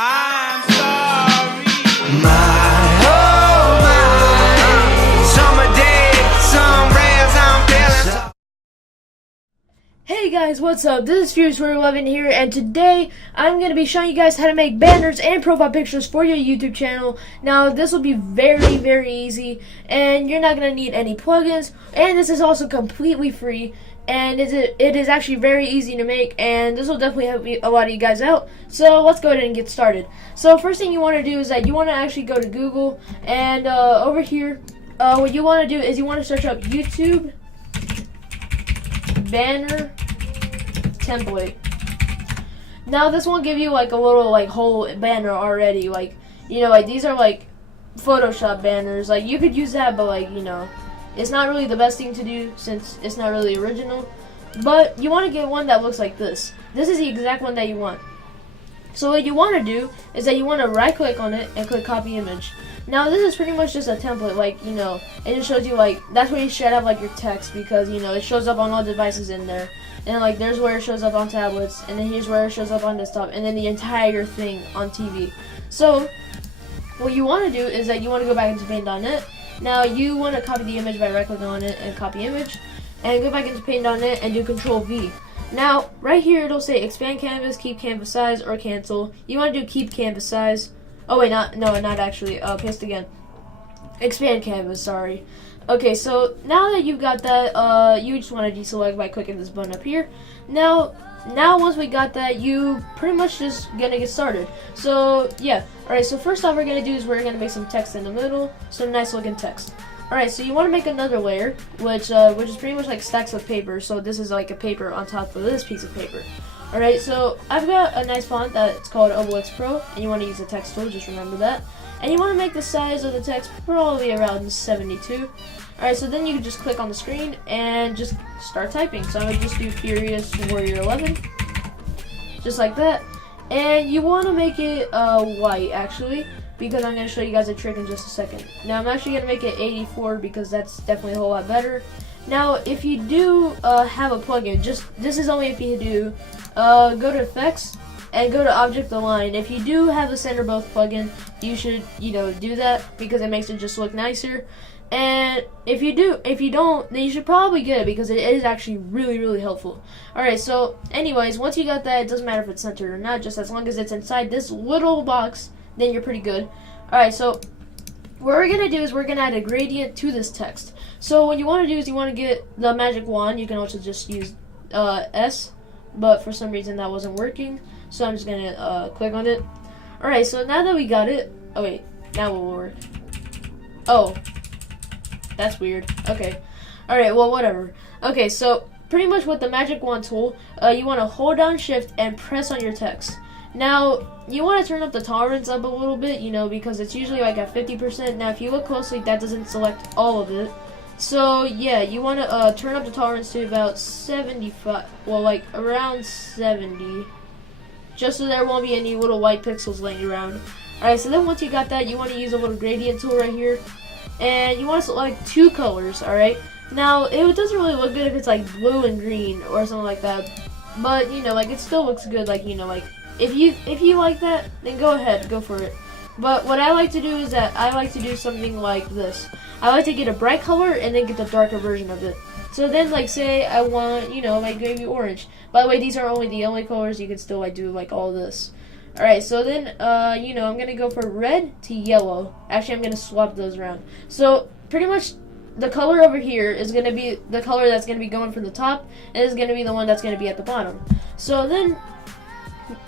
I'm sorry. Oh my, summer day, some rays I'm feeling. Hey guys, what's up? This is FuriousWarrior here, and today I'm going to be showing you guys how to make banners and profile pictures for your YouTube channel. Now, this will be very easy, and you're not going to need any plugins, and this is also completely free, and it is actually very easy to make, and this will definitely help a lot of you guys out. So let's go ahead and get started. So first thing you want to do is that you want to actually go to Google, and over here, what you want to do is you want to search up YouTube banner template. Now this won't give you like a little like whole banner already, like, you know, like these are like Photoshop banners. Like you could use that, but like, you know, it's not really the best thing to do since it's not really original. But you want to get one that looks like this. This is the exact one that you want. So what you want to do is that you want to right click on it and click copy image. Now this is pretty much just a template, like, you know, it just shows you like, that's where you should have like your text, because, you know, it shows up on all devices in there. And like there's where it shows up on tablets, and then here's where it shows up on desktop, and then the entire thing on TV. So what you want to do is that you want to go back into paint.net. Now you want to copy the image by right clicking on it and copy image, and go back into paint.net and do Control V. Now right here it'll say expand canvas, keep canvas size, or cancel. You want to do keep canvas size. Oh wait, not actually. Paste again. Expand canvas, sorry. Okay, so now that you've got that, you just want to deselect by clicking this button up here. Now once we got that, you pretty much just gonna get started. So yeah, alright, so first off we're gonna do is we're gonna make some text in the middle, some nice looking text. Alright, so you want to make another layer, which is pretty much like stacks of paper. So this is like a paper on top of this piece of paper. Alright, so I've got a nice font that's called Obelix Pro, and you want to use the text tool, just remember that. And you want to make the size of the text probably around 72. Alright, so then you can just click on the screen and just start typing. So I would just do FuriousWarrior 11, just like that. And you want to make it white, actually, because I'm going to show you guys a trick in just a second. Now I'm actually going to make it 84 because that's definitely a whole lot better. Now if you do have a plugin, this is only if you do, go to effects and go to object align. If you do have a center both plugin, you should, you know, do that because it makes it just look nicer. And if you don't, then you should probably get it because it is actually really helpful. Alright, so anyways, once you got that, it doesn't matter if it's centered or not, just as long as it's inside this little box, then you're pretty good. Alright, so what we're going to do is we're going to add a gradient to this text. So what you want to do is you want to get the magic wand. You can also just use S, but for some reason that wasn't working, so I'm just going to click on it. Alright, so now that we got it, oh wait, now it will work. Oh, that's weird. Okay. Alright, well, whatever. Okay, so pretty much with the magic wand tool, you want to hold down shift and press on your text. Now, you want to turn up the tolerance up a little bit, you know, because it's usually like at 50%. Now, if you look closely, that doesn't select all of it. So, yeah, you want to turn up the tolerance to about 75, well, like around 70, just so there won't be any little white pixels laying around. Alright, so then once you got that, you want to use a little gradient tool right here. And you want to select two colors, alright? Now, it doesn't really look good if it's like blue and green or something like that. But, you know, like it still looks good, like, you know, like if you like that, then go ahead, go for it. But what I like to do is that I like to do something like this. I like to get a bright color and then get the darker version of it. So then, like, say I want, you know, like maybe orange. By the way, these are the only colors. You can still like do like all this. Alright, so then, you know, I'm going to go for red to yellow. Actually, I'm going to swap those around. So, pretty much, the color over here is going to be the color that's going to be going from the top, and it's going to be the one that's going to be at the bottom. So then,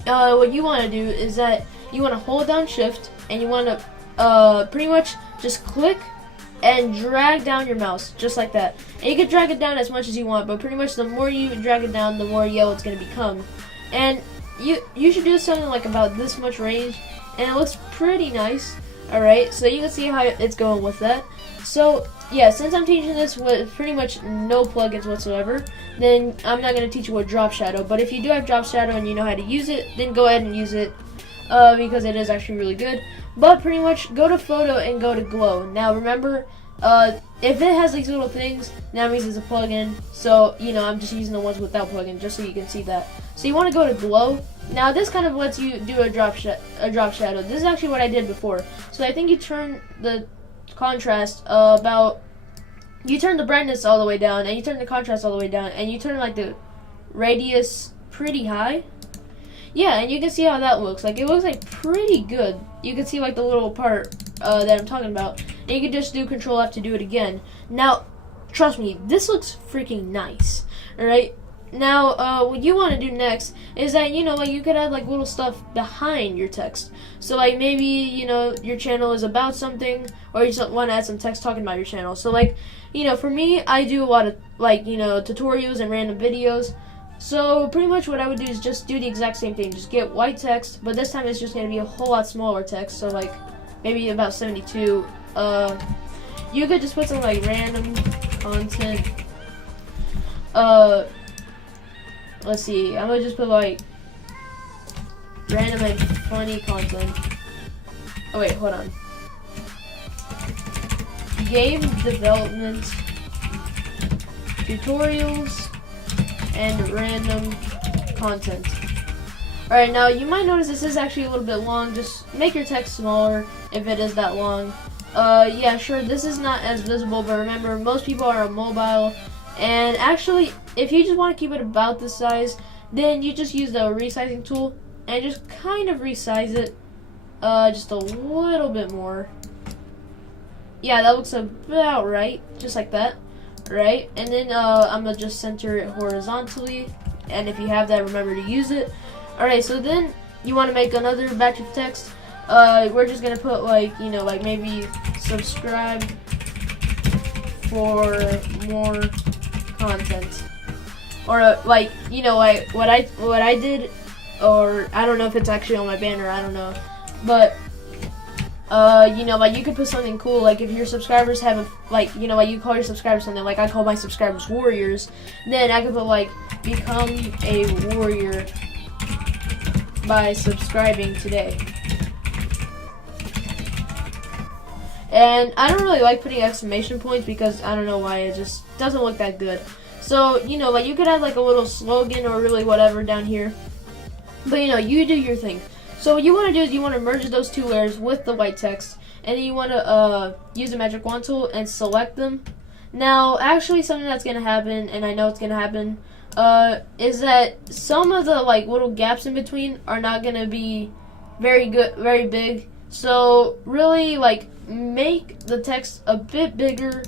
what you want to do is that you want to hold down shift, and you want to pretty much just click and drag down your mouse, just like that. And you can drag it down as much as you want, but pretty much the more you drag it down, the more yellow it's going to become. And you should do something like about this much range, and it looks pretty nice. Alright, so you can see how it's going with that. So yeah, since I'm teaching this with pretty much no plugins whatsoever, then I'm not going to teach you what drop shadow. But if you do have drop shadow and you know how to use it, then go ahead and use it, because it is actually really good. But pretty much go to photo and go to glow. Now remember, if it has these little things, that means it's a plugin. So, you know, I'm just using the ones without plugin just so you can see that. So you want to go to glow. Now this kind of lets you do a drop shadow. This is actually what I did before. So I think you turn the contrast you turn the brightness all the way down, and you turn the contrast all the way down, and you turn like the radius pretty high. Yeah, and you can see how that looks. Like, it looks like pretty good. You can see like the little part that I'm talking about. And you can just do Control F to do it again. Now, trust me, this looks freaking nice. Alright? Now, what you want to do next is that, you know, like, you could add like little stuff behind your text. So like maybe, you know, your channel is about something, or you just want to add some text talking about your channel. So like, you know, for me, I do a lot of like, you know, tutorials and random videos. So pretty much what I would do is just do the exact same thing. Just get white text, but this time it's just going to be a whole lot smaller text. So like maybe about 72. You could just put some like random content. Let's see. I'm gonna just put like random and funny content. Oh wait, hold on. Game development, tutorials, and random content. Alright, now you might notice this is actually a little bit long. Just make your text smaller if it is that long. Yeah, sure, this is not as visible, but remember, most people are on mobile. And actually, if you just want to keep it about this size, then you just use the resizing tool and just kind of resize it just a little bit more. Yeah, that looks about right, just like that, right? And then I'm gonna just center it horizontally, and if you have that, remember to use it. Alright, so then you want to make another batch of text. We're just gonna put like, you know, like maybe subscribe for more content, or like, you know, like what I did, or I don't know if it's actually on my banner, I don't know, but you know, like you could put something cool, like if your subscribers have like, you know, like you call your subscribers something, like I call my subscribers warriors, then I could put like become a warrior by subscribing today. And I don't really like putting exclamation points because I don't know why, it just doesn't look that good. So, you know, like you could add like a little slogan or really whatever down here. But, you know, you do your thing. So what you want to do is you want to merge those two layers with the white text. And then you want to use the magic wand tool and select them. Now, actually something that's going to happen, and I know it's going to happen, is that some of the like little gaps in between are not going to be very big. So really, like, make the text a bit bigger.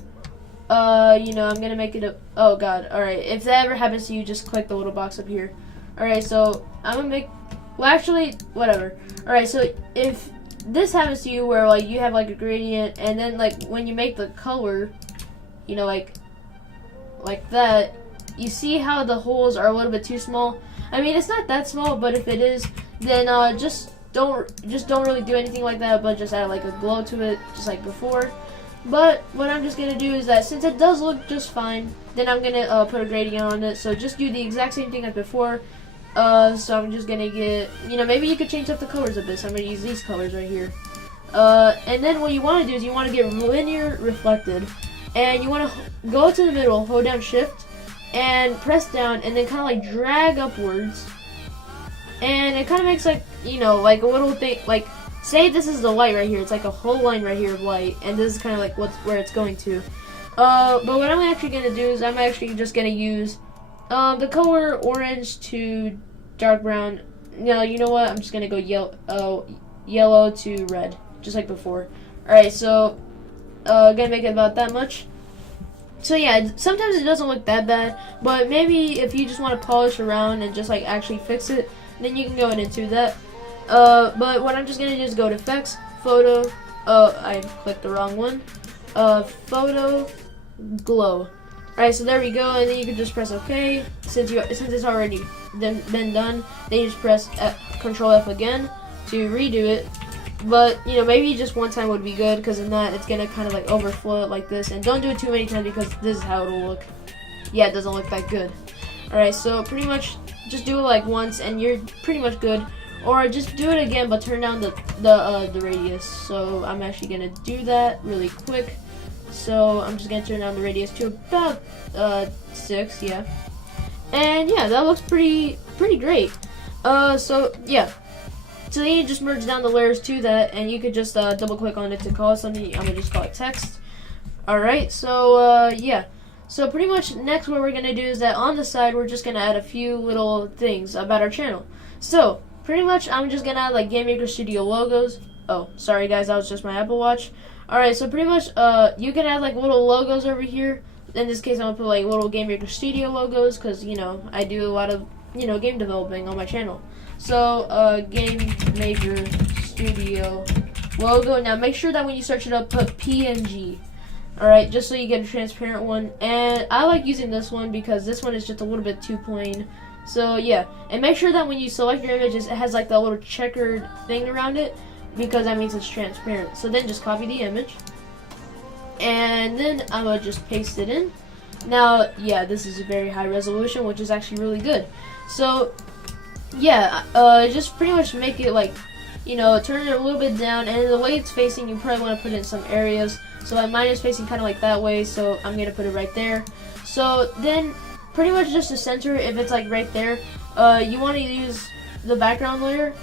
You know, I'm gonna make it oh god, alright, if that ever happens to you, just click the little box up here. Alright, so I'm gonna make, well actually, whatever. Alright, so if this happens to you where like you have like a gradient, and then like when you make the color, you know, like that, you see how the holes are a little bit too small? I mean, it's not that small, but if it is, then just don't really do anything like that, but just add like a glow to it, just like before. But what I'm just gonna do is that since it does look just fine, then I'm gonna put a gradient on it. So just do the exact same thing as before. So I'm just gonna get, you know, maybe you could change up the colors a bit. So I'm gonna use these colors right here. And then what you want to do is you want to get linear reflected, and you want to go to the middle, hold down Shift, and press down, and then kind of like drag upwards. And it kind of makes like, you know, like a little thing, like say this is the light right here, it's like a whole line right here of light, and this is kind of like where it's going to. But what I'm actually going to do is I'm actually just going to use the color orange to dark brown. No, you know what, I'm just going to go yellow to red, just like before. Alright, so gonna make it about that much. So yeah, sometimes it doesn't look that bad, but maybe if you just want to polish around and just like actually fix it, then you can go into that. But what I'm just gonna do is go to Effects, Photo. I clicked the wrong one. Photo, Glow. Alright, so there we go, and then you can just press OK. Since it's already been done, then you just press Control F again to redo it. But you know, maybe just one time would be good, because in that it's gonna kind of like overflow it like this. And don't do it too many times, because this is how it'll look. Yeah, it doesn't look that good. Alright, so pretty much just do it like once and you're pretty much good. Or just do it again, but turn down the radius. So I'm actually gonna do that really quick. So I'm just gonna turn down the radius to about 6, yeah. And yeah, that looks pretty great. So yeah. So then you just merge down the layers to that, and you could just double click on it to call it something. I'm gonna just call it text. Alright, so yeah. So pretty much next what we're gonna do is that on the side we're just gonna add a few little things about our channel. So pretty much I'm just gonna add like Game Maker Studio logos. Oh, sorry guys, that was just my Apple Watch. Alright, so pretty much you can add like little logos over here. In this case I'm gonna put like little Game Maker Studio logos, because you know I do a lot of game developing on my channel. So Game Maker Studio logo. Now make sure that when you search it up, put PNG. Alright, just so you get a transparent one. And I like using this one because this one is just a little bit too plain. So yeah, and make sure that when you select your image, it has like the little checkered thing around it, because that means it's transparent. So then just copy the image, and then I'm gonna just paste it in. Now, yeah, this is a very high resolution, which is actually really good. So yeah, just pretty much make it like, turn it a little bit down, and the way it's facing, you probably want to put it in some areas. So like mine is facing kind of like that way, so I'm gonna put it right there. So then pretty much just to center it, if it's like right there, you want to use the background layer.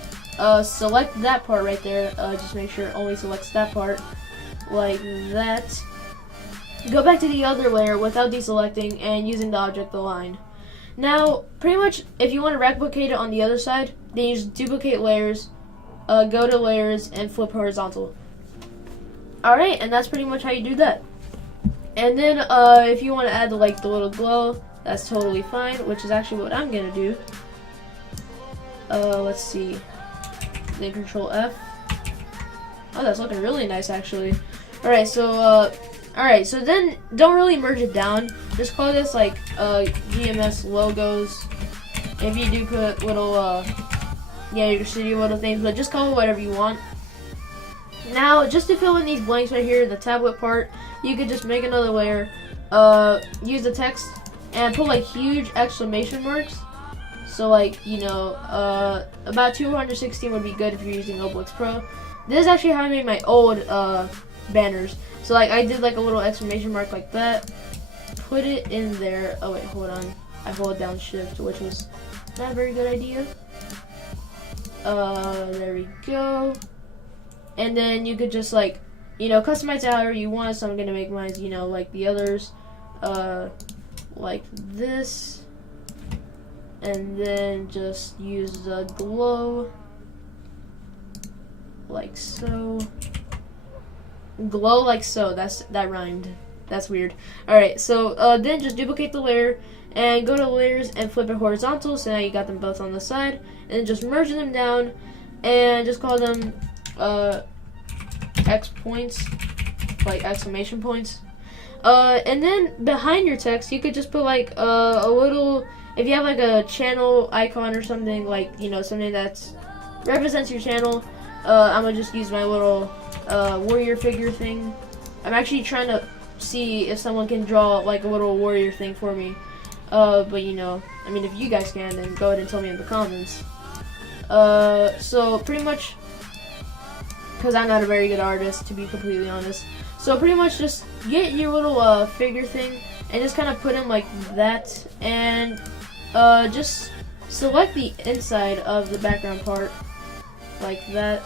Select that part right there. Just make sure it only selects that part, like that. Go back to the other layer without deselecting and using the object align. Now, pretty much, if you want to replicate it on the other side, then you just duplicate layers, go to layers, and flip horizontal. Alright, and that's pretty much how you do that. And then, if you want to add the little glow, that's totally fine, which is actually what I'm gonna do. Let's see. Then Control F. Oh, that's looking really nice, actually. Alright, so, so then don't really merge it down. Just call this like GMS logos. If you do put little your studio little things, but just call it whatever you want. Now, just to fill in these blanks right here, the tablet part, you could just make another layer, use the text, and put like huge exclamation marks. So like, about 216 would be good if you're using Obelix Pro. This is actually how I made my old banners. So like I did like a little exclamation mark like that, put it in there. Oh wait, hold on. I hold down shift, which was not a very good idea. There we go. And then you could just like, customize it however you want. So I'm gonna make mine, like the others, like this. And then just use the glow, like so. Glow like so. That rhymed. That's weird. Alright, so then just duplicate the layer and go to layers and flip it horizontal. So now you got them both on the side. And then just merge them down and just call them X points, like exclamation points. And then behind your text, you could just put like a little. If you have like a channel icon or something, like, something that represents your channel, I'm gonna just use my little warrior figure thing. I'm actually trying to see if someone can draw like a little warrior thing for me. But I mean, if you guys can, then go ahead and tell me in the comments. So pretty much, because I'm not a very good artist, to be completely honest. So pretty much just get your little figure thing and just kind of put in like that, and just select the inside of the background part like that.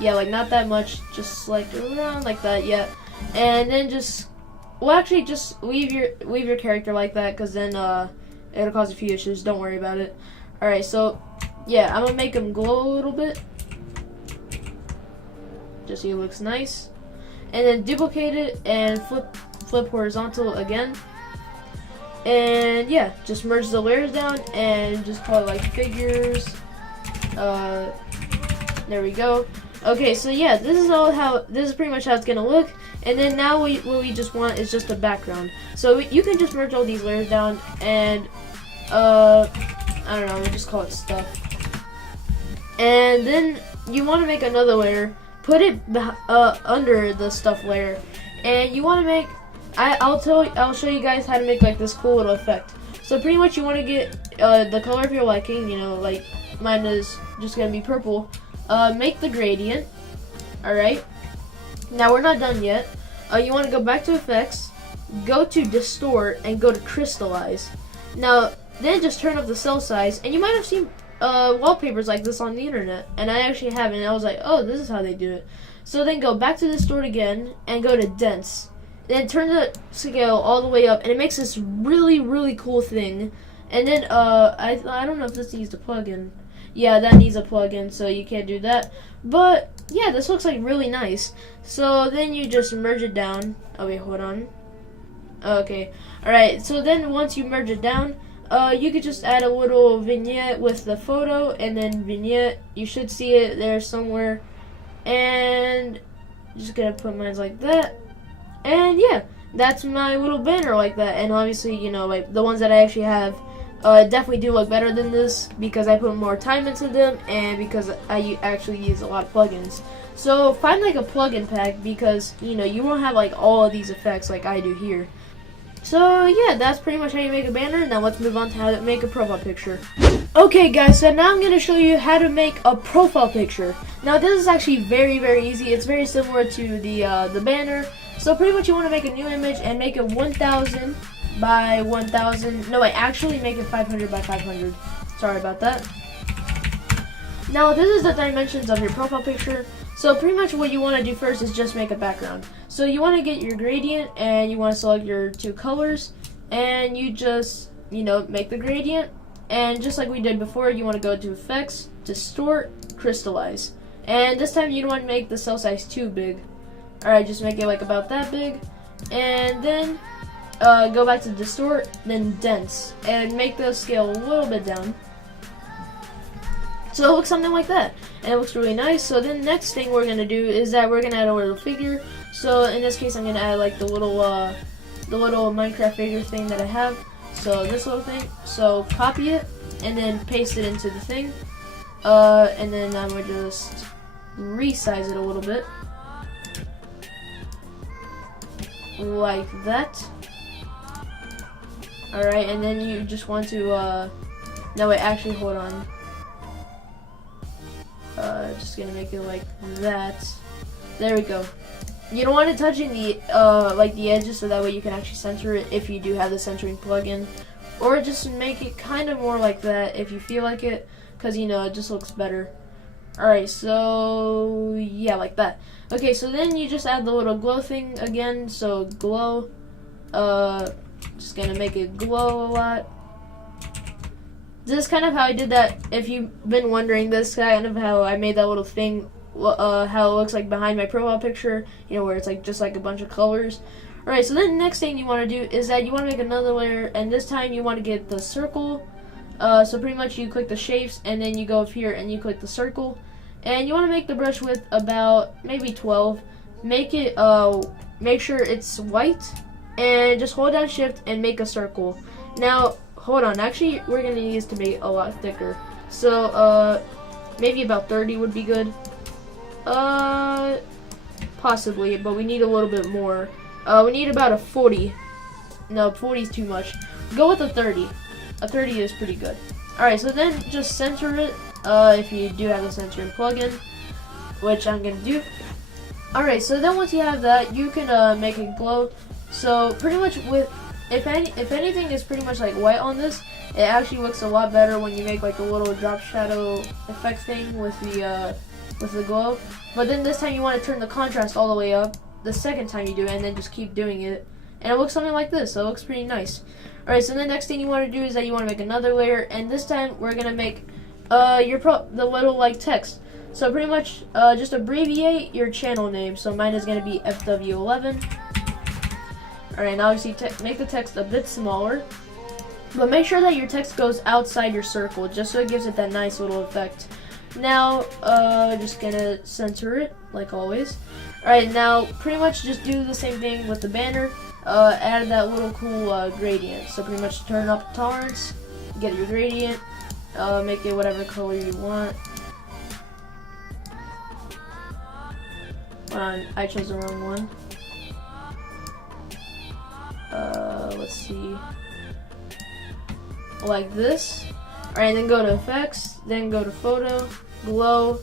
Yeah, like not that much, just like around like that, yeah. And then just, actually just leave your character like that, because then it'll cause a few issues. Don't worry about it. Alright, so yeah, I'm gonna make him glow a little bit, just so he looks nice. And then duplicate it and flip horizontal again. And yeah, just merge the layers down and just call it like figures. There we go. Okay, so yeah, this is pretty much how it's gonna look. And then now what we just want is just a background. So you can just merge all these layers down and I don't know, we'll just call it stuff. And then you want to make another layer, put it under the stuff layer, and you want to make. I'll show you guys how to make like this cool little effect. So pretty much you want to get the color of your liking. Like mine is just gonna be purple. Make the gradient. All right. Now we're not done yet. You want to go back to effects, go to distort and go to crystallize. Now then just turn up the cell size, and you might have seen wallpapers like this on the internet, and I actually haven't, and I was like, oh, this is how they do it. So then go back to distort again and go to dense. Then turn the scale all the way up, and it makes this really cool thing. And then I don't know if this needs a plugin. Yeah, that needs a plugin, so you can't do that. But yeah, this looks like really nice. So then you just merge it down. Oh wait, hold on. Okay, alright, so then once you merge it down, you could just add a little vignette with the photo, and then vignette, you should see it there somewhere. And just gonna put mine like that. And yeah, that's my little banner like that. And obviously, you know, like the ones that I actually have definitely do look better than this because I put more time into them and because I actually use a lot of plugins. So find like a plugin pack because, you know, you won't have like all of these effects like I do here. So yeah, that's pretty much how you make a banner. Now let's move on to how to make a profile picture. Okay guys, so now I'm going to show you how to make a profile picture. Now this is actually very easy. It's very similar to the banner. So pretty much you want to make a new image and make it 1000 by 1000. No, wait, actually make it 500 by 500. Sorry about that. Now this is the dimensions of your profile picture. So pretty much what you want to do first is just make a background. So you want to get your gradient and you want to select your two colors and you just, you know, make the gradient. And just like we did before, you want to go to effects, distort, crystallize. And this time you don't want to make the cell size too big. Alright, just make it like about that big. And then go back to distort, then dense. And make the scale a little bit down. So it looks something like that. And it looks really nice. So then next thing we're going to do is that we're going to add a little figure. So in this case I'm going to add like the little Minecraft figure thing that I have. So this little thing. So copy it and then paste it into the thing. And then I'm going to just resize it a little bit. Like that. Alright, and then you just want to, no wait, actually hold on. Just gonna make it like that. There we go. You don't want it touching the, like the edges so that way you can actually center it if you do have the centering plugin. Or just make it kind of more like that if you feel like it, because you know, it just looks better. Alright, so yeah, like that. Okay, so then you just add the little glow thing again. So glow, just gonna make it glow a lot. This is kind of how I did that. If you've been wondering, this kind of how I made that little thing, how it looks like behind my profile picture, you know, where it's like just like a bunch of colors. Alright, so then the next thing you want to do is that you want to make another layer, and this time you want to get the circle. So pretty much you click the shapes, and then you go up here and you click the circle. And you want to make the brush width about maybe 12. Make it, make sure it's white, and just hold down shift and make a circle. Now, hold on, actually we're going to use to make it a lot thicker. So, maybe about 30 would be good. Possibly, but we need a little bit more. We need about a 40. No, 40 is too much. Go with a 30. A 30 is pretty good. Alright, so then just center it, if you do have the centering plugin, which I'm going to do. Alright, so then once you have that, you can make it glow. So pretty much with, if anything is pretty much like white on this, it actually looks a lot better when you make like a little drop shadow effect thing with the glow. But then this time you want to turn the contrast all the way up the second time you do it, and then just keep doing it. And it looks something like this, so it looks pretty nice. Alright, so the next thing you want to do is that you want to make another layer, and this time we're going to make the little like text. So pretty much just abbreviate your channel name. So mine is going to be FW11. Alright, now obviously make the text a bit smaller. But make sure that your text goes outside your circle, just so it gives it that nice little effect. Now, just gonna center it, like always. Alright, now pretty much just do the same thing with the banner. Add that little cool gradient. So pretty much turn up the tolerance, get your gradient, make it whatever color you want. Hold on, I chose the wrong one. Let's see. Like this. Alright, then go to effects, then go to photo, glow,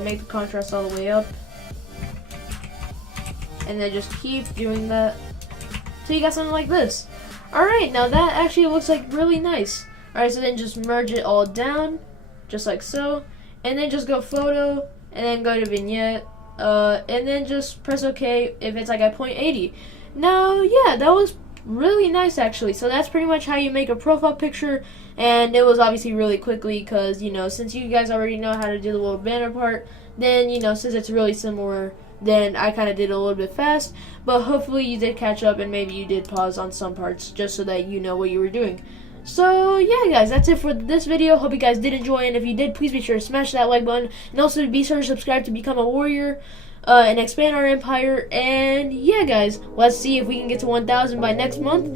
make the contrast all the way up, and then just keep doing that. So you got something like this. Alright, now that actually looks like really nice. Alright, so then just merge it all down, just like so. And then just go photo, and then go to vignette, and then just press OK if it's like at 0.80. Now, yeah, that was really nice actually. So that's pretty much how you make a profile picture, and it was obviously really quickly because, you know, since you guys already know how to do the little banner part, then, you know, since it's really similar, then I kind of did it a little bit fast, but hopefully you did catch up and maybe you did pause on some parts just so that you know what you were doing. So yeah guys, that's it for this video. Hope you guys did enjoy, and if you did, please be sure to smash that like button, and also be sure to subscribe to become a warrior and expand our empire. And yeah guys, let's see if we can get to 1,000 by next month,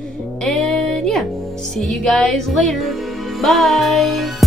and yeah, see you guys later. Bye.